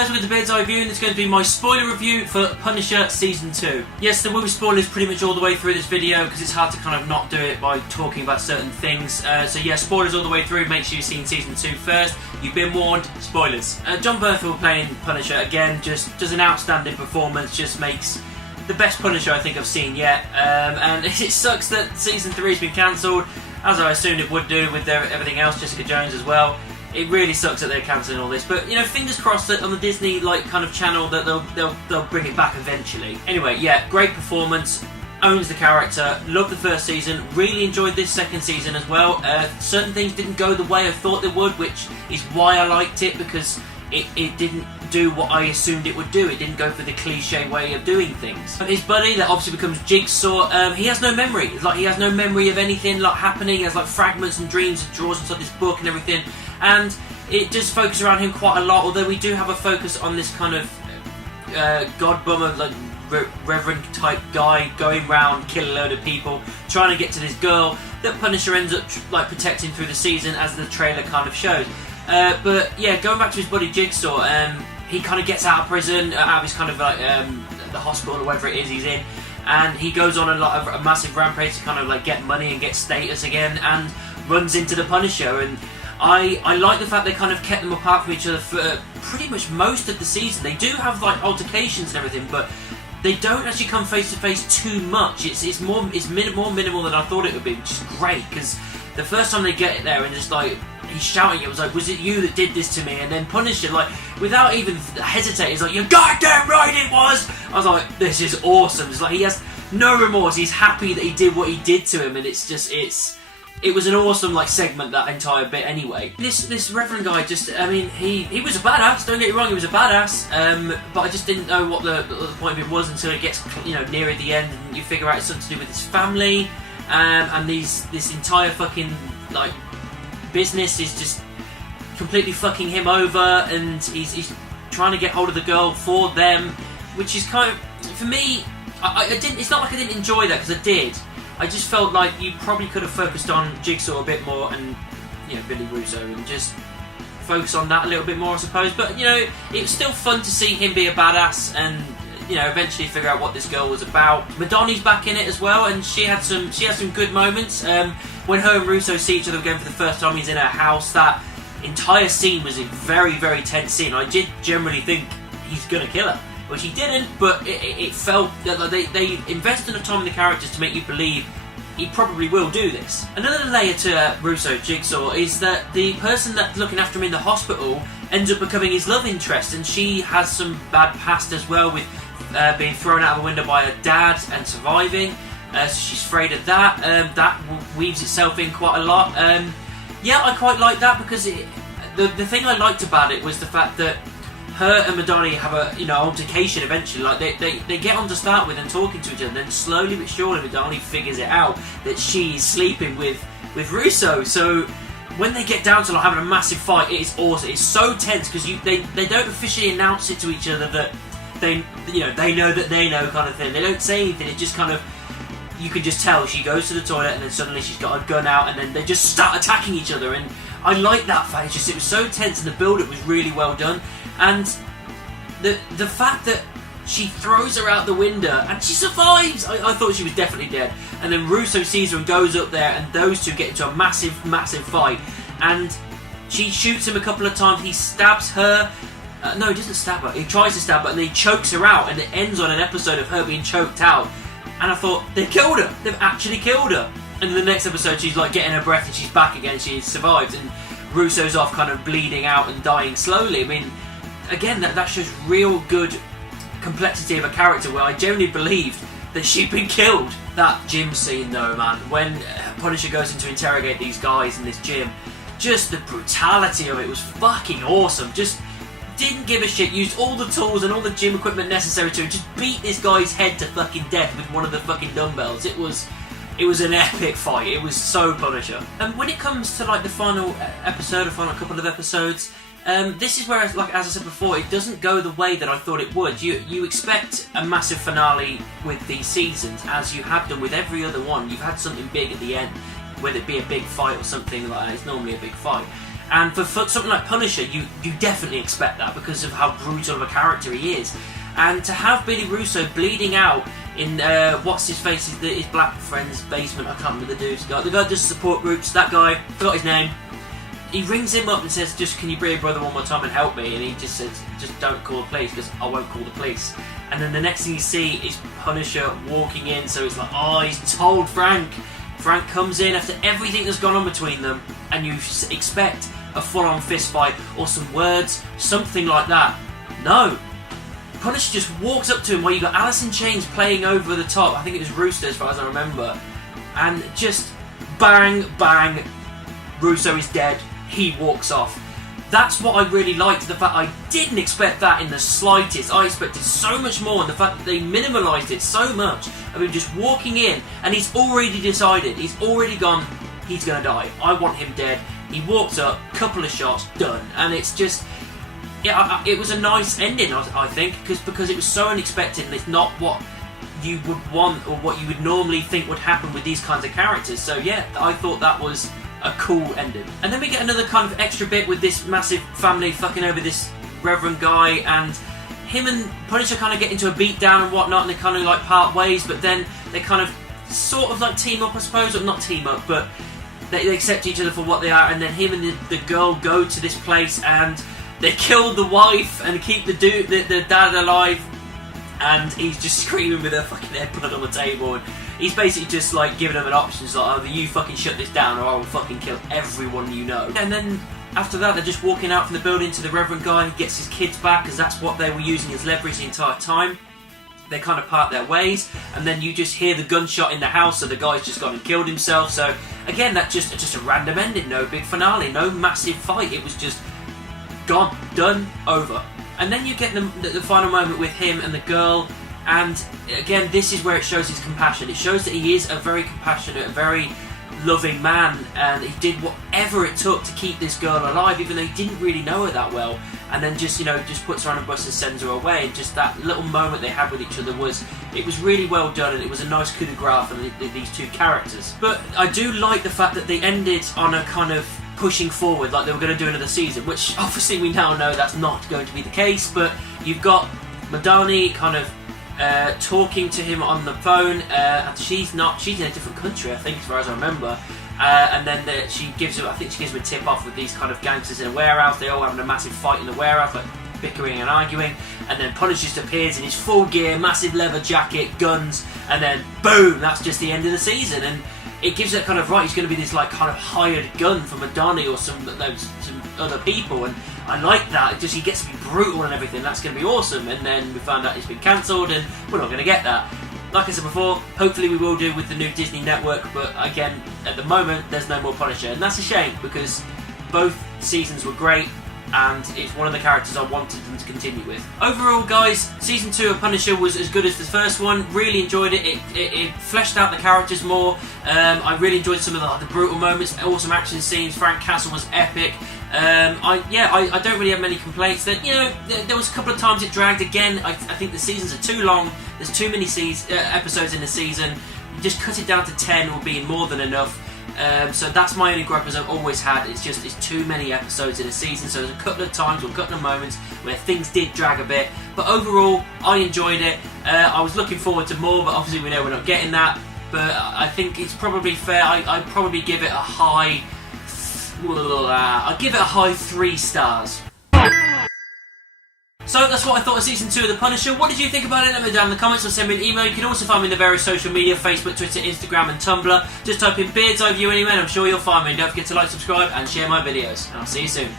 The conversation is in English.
guys, welcome to Bird's Eye View, and it's going to be my spoiler review for Punisher Season 2. Yes, there will be spoilers pretty much all the way through this video, because it's hard to kind of not do it by talking about certain things. So yeah, spoilers all the way through, make sure you've seen Season 2 first. You've been warned, spoilers. Jon Bernthal playing Punisher, again, just does an outstanding performance, just makes the best Punisher I think I've seen yet. And it sucks that Season 3 has been cancelled, as I assumed it would do with everything else, Jessica Jones as well. It really sucks that they're cancelling all this, but you know, fingers crossed that on the Disney kind of channel that they'll bring it back eventually. Anyway, yeah, great performance, owns the character, loved the first season, really enjoyed this second season as well. Certain things didn't go the way I thought they would, which is why I liked it, because it didn't do what I assumed it would do. It didn't go for the cliche way of doing things. His buddy, that obviously becomes Jigsaw, he has no memory. Like, he has no memory of anything like happening. He has like fragments and dreams and draws inside this book and everything. And it does focus around him quite a lot, although we do have a focus on this kind of god bummer, like reverend type guy going around killing a load of people, trying to get to this girl that Punisher ends up like protecting through the season, as the trailer kind of shows. But yeah, going back to his buddy Jigsaw, he kind of gets out of prison, out of his kind of like the hospital or whatever it is he's in, and he goes on a massive rampage to kind of like get money and get status again, and runs into the Punisher. And I like the fact they kind of kept them apart from each other for pretty much most of the season. They do have like altercations and everything, but they don't actually come face to face too much. It's more minimal than I thought it would be, which is great, because the first time they get there and just like he's shouting, it was like, was it you that did this to me? And then Punisher, like, without even hesitating, he's like, you're goddamn right it was! I was like, this is awesome. It's like, he has no remorse, he's happy that he did what he did to him, and it's just, it was an awesome like segment, that entire bit anyway. This Reverend guy, just, I mean, he was a badass, don't get me wrong, he was a badass, but I just didn't know what the point of it was until it gets, you know, nearer the end, and you figure out it's something to do with his family, and this entire fucking, like, business is just completely fucking him over, and he's trying to get hold of the girl for them, which is kind of, for me, I didn't, it's not like I didn't enjoy that, because I did. I just felt like you probably could have focused on Jigsaw a bit more, and, you know, Billy Russo, and just focus on that a little bit more, I suppose. But, you know, it was still fun to see him be a badass, and, you know, eventually figure out what this girl was about. Madonna's back in it as well, and she had some good moments. When her and Russo see each other again for the first time, he's in her house. That entire scene was a very, very tense scene. I did generally think he's gonna kill her, which he didn't, but it felt that they invested enough time in the characters to make you believe he probably will do this. Another layer to Russo, Jigsaw, is that the person that's looking after him in the hospital ends up becoming his love interest, and she has some bad past as well, with being thrown out of a window by her dad and surviving. So she's afraid of that. That weaves itself in quite a lot. Yeah, I quite like that, because the thing I liked about it was the fact that her and Madonna have a, you know, altercation eventually. Like they get on to start with and talking to each other, and then slowly but surely Madonna figures it out that she's sleeping with Russo. So when they get down to like having a massive fight, it is awesome. It's so tense, because they don't officially announce it to each other that they know that they know, kind of thing. They don't say anything. It just kind of, you can just tell she goes to the toilet, and then suddenly she's got a gun out, and then they just start attacking each other. And I like that fact. It was so tense, and the build-up was really well done. And the fact that she throws her out the window and she survives. I thought she was definitely dead. And then Russo sees her and goes up there, and those two get into a massive fight. And she shoots him a couple of times. He stabs her. No, he doesn't stab her. He tries to stab her, and then he chokes her out, and it ends on an episode of her being choked out. And I thought, they've killed her. They've actually killed her. And in the next episode, she's like getting her breath, and she's back again. She survived, and Russo's off, kind of bleeding out and dying slowly. I mean, again, that shows real good complexity of a character, where I genuinely believed that she'd been killed. That gym scene, though, man, when Punisher goes in to interrogate these guys in this gym, just the brutality of it was fucking awesome. Just didn't give a shit, used all the tools and all the gym equipment necessary to just beat this guy's head to fucking death with one of the fucking dumbbells. It was an epic fight. It was so Punisher. And when it comes to like the final episode, the final couple of episodes, this is where, like, as I said before, it doesn't go the way that I thought it would. You expect a massive finale with these seasons, as you have done with every other one. You've had something big at the end, whether it be a big fight or something like that. It's normally a big fight. And for something like Punisher, you definitely expect that because of how brutal of a character he is. And to have Billy Russo bleeding out in what's his face, his black friend's basement, I can't remember the dude's guy. The guy does support groups, that guy, forgot his name. He rings him up and says, just can you bring your brother one more time and help me? And he just says, just don't call the police, because I won't call the police. And then the next thing you see is Punisher walking in, so it's like, oh, he's told Frank. Frank comes in after everything that's gone on between them, and you expect a full-on fist fight or some words, something like that. No. Punisher just walks up to him while you got Alice in Chains playing over the top. I think it was Rooster as far as I remember. And just bang, bang, Russo is dead. He walks off. That's what I really liked, the fact I didn't expect that in the slightest. I expected so much more, and the fact that they minimalised it so much of him just walking in, and he's already decided, he's already gone, he's going to die. I want him dead. He walks up, couple of shots, done. And it's just, yeah, it was a nice ending, I think, because it was so unexpected, and it's not what you would want or what you would normally think would happen with these kinds of characters. So yeah, I thought that was a cool ending. And then we get another kind of extra bit with this massive family fucking over this Reverend guy, and him and Punisher kind of get into a beatdown and whatnot, and they kind of like part ways, but then they kind of sort of like team up, I suppose, or not team up, but they accept each other for what they are. And then him and the girl go to this place, and they kill the wife and keep the dad alive, and he's just screaming with her fucking head blood on the table. And he's basically just like giving them an option. It's like, either you fucking shut this down or I will fucking kill everyone you know. And then after that, they're just walking out from the building to the Reverend guy. He gets his kids back, because that's what they were using as leverage the entire time. They kind of part their ways, and then you just hear the gunshot in the house, so the guy's just gone and killed himself. So again, that's just a random ending, no big finale, no massive fight. It was just gone, done, over. And then you get the final moment with him and the girl. And again, this is where it shows his compassion. It shows that he is a very compassionate, a very loving man, and he did whatever it took to keep this girl alive, even though he didn't really know her that well. And then just puts her on a bus and sends her away. And just that little moment they had with each other was really well done, and it was a nice coup de grace for these two characters. But I do like the fact that they ended on a kind of pushing forward, like they were going to do another season, which obviously we now know that's not going to be the case. But you've got Madani kind of talking to him on the phone, and she's in a different country, I think, as far as I remember. And then she gives him a tip off with these kind of gangsters in a warehouse. They all having a massive fight in the warehouse, like bickering and arguing. And then Punisher just appears in his full gear, massive leather jacket, guns, and then boom, that's just the end of the season. And it gives it kind of, right, he's going to be this like kind of hired gun for Madani or some other people, and I like that. Just he gets to be brutal and everything. That's going to be awesome. And then we found out it's been cancelled, and we're not going to get that. Like I said before, hopefully we will do with the new Disney Network, but again, at the moment, there's no more Punisher, and that's a shame, because both seasons were great, and it's one of the characters I wanted them to continue with. Overall, guys, Season 2 of Punisher was as good as the first one. Really enjoyed it. It fleshed out the characters more. I really enjoyed some of the brutal moments, awesome action scenes. Frank Castle was epic. I don't really have many complaints. That there was a couple of times it dragged. Again, I think the seasons are too long. There's too many episodes in the season. You just cut it down to 10 will be more than enough. So that's my only gripe, as I've always had. It's too many episodes in a season. So there's a couple of times or a couple of moments where things did drag a bit. But overall, I enjoyed it. I was looking forward to more, but obviously we know we're not getting that. But I think it's probably fair. I'd probably give it a high. I'd give it a high 3 stars. So that's what I thought of Season 2 of The Punisher. What did you think about it? Let me know down in the comments, or send me an email. You can also find me in the various social media, Facebook, Twitter, Instagram and Tumblr. Just type in Beard's Eye View anywhere and I'm sure you'll find me. Don't forget to like, subscribe and share my videos. And I'll see you soon.